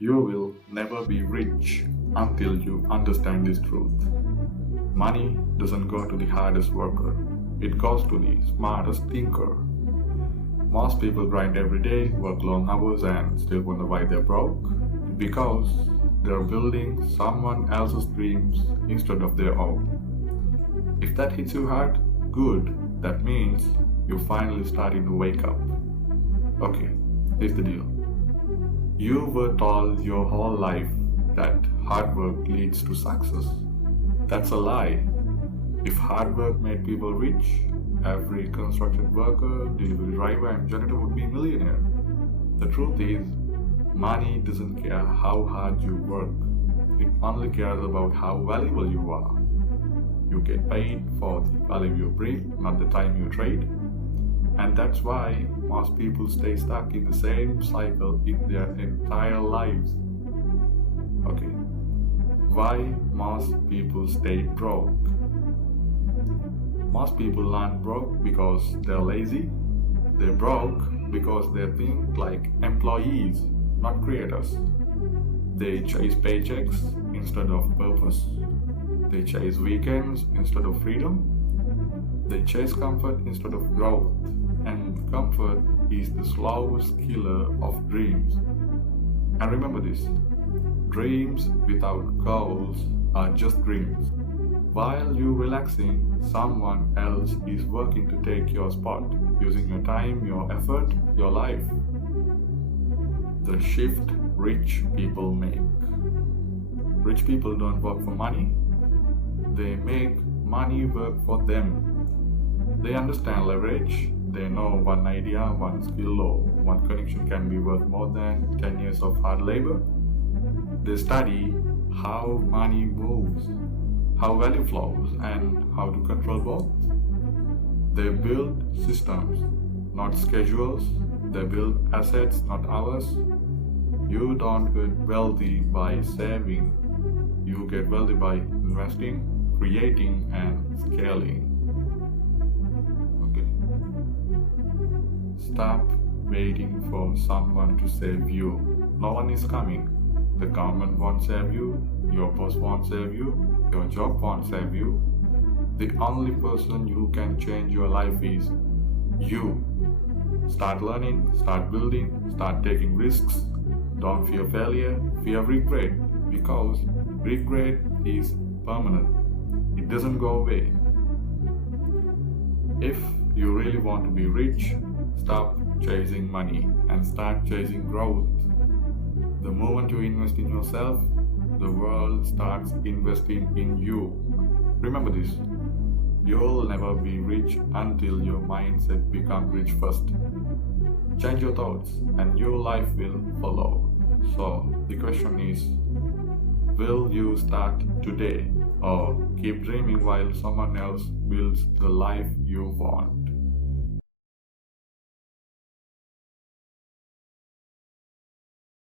You will never be rich until you understand this truth. Money doesn't go to the hardest worker, it goes to the smartest thinker. Most people grind every day, work long hours, and still wonder why they're broke. Because they're building someone else's dreams instead of their own. If that hits you hard, good. That means you're finally starting to wake up. Okay, here's the deal. You were told your whole life that hard work leads to success. That's a lie. If hard work made people rich, every construction worker, delivery driver, and janitor would be a millionaire. The truth is, money doesn't care how hard you work. It only cares about how valuable you are. You get paid for the value you bring, not the time you trade. And that's why most people stay stuck in the same cycle in their entire lives. Okay, why most people stay broke? Most people aren't broke because they're lazy. They're broke because they think like employees, not creators. They chase paychecks instead of purpose. They chase weekends instead of freedom. They chase comfort instead of growth. And comfort is the slowest killer of dreams. And remember this, dreams without goals are just dreams. While you're relaxing, someone else is working to take your spot, using your time, your effort, your life. The shift rich people make. Rich people don't work for money, they make money work for them. They understand leverage. They know one idea, one skill, or one connection can be worth more than 10 years of hard labor. They study how money moves, how value flows, and how to control both. They build systems, not schedules. They build assets, not hours. You don't get wealthy by saving. You get wealthy by investing, creating, and scaling. Stop waiting for someone to save you. No one is coming. The government won't save you. Your boss won't save you. Your job won't save you. The only person who can change your life is you. Start learning, start building, start taking risks. Don't fear failure, fear regret. Because regret is permanent. It doesn't go away. If you really want to be rich, stop chasing money and start chasing growth. The moment you invest in yourself, the world starts investing in you. Remember this, you'll never be rich until your mindset becomes rich first. Change your thoughts and your life will follow. So the question is, will you start today or keep dreaming while someone else builds the life you want?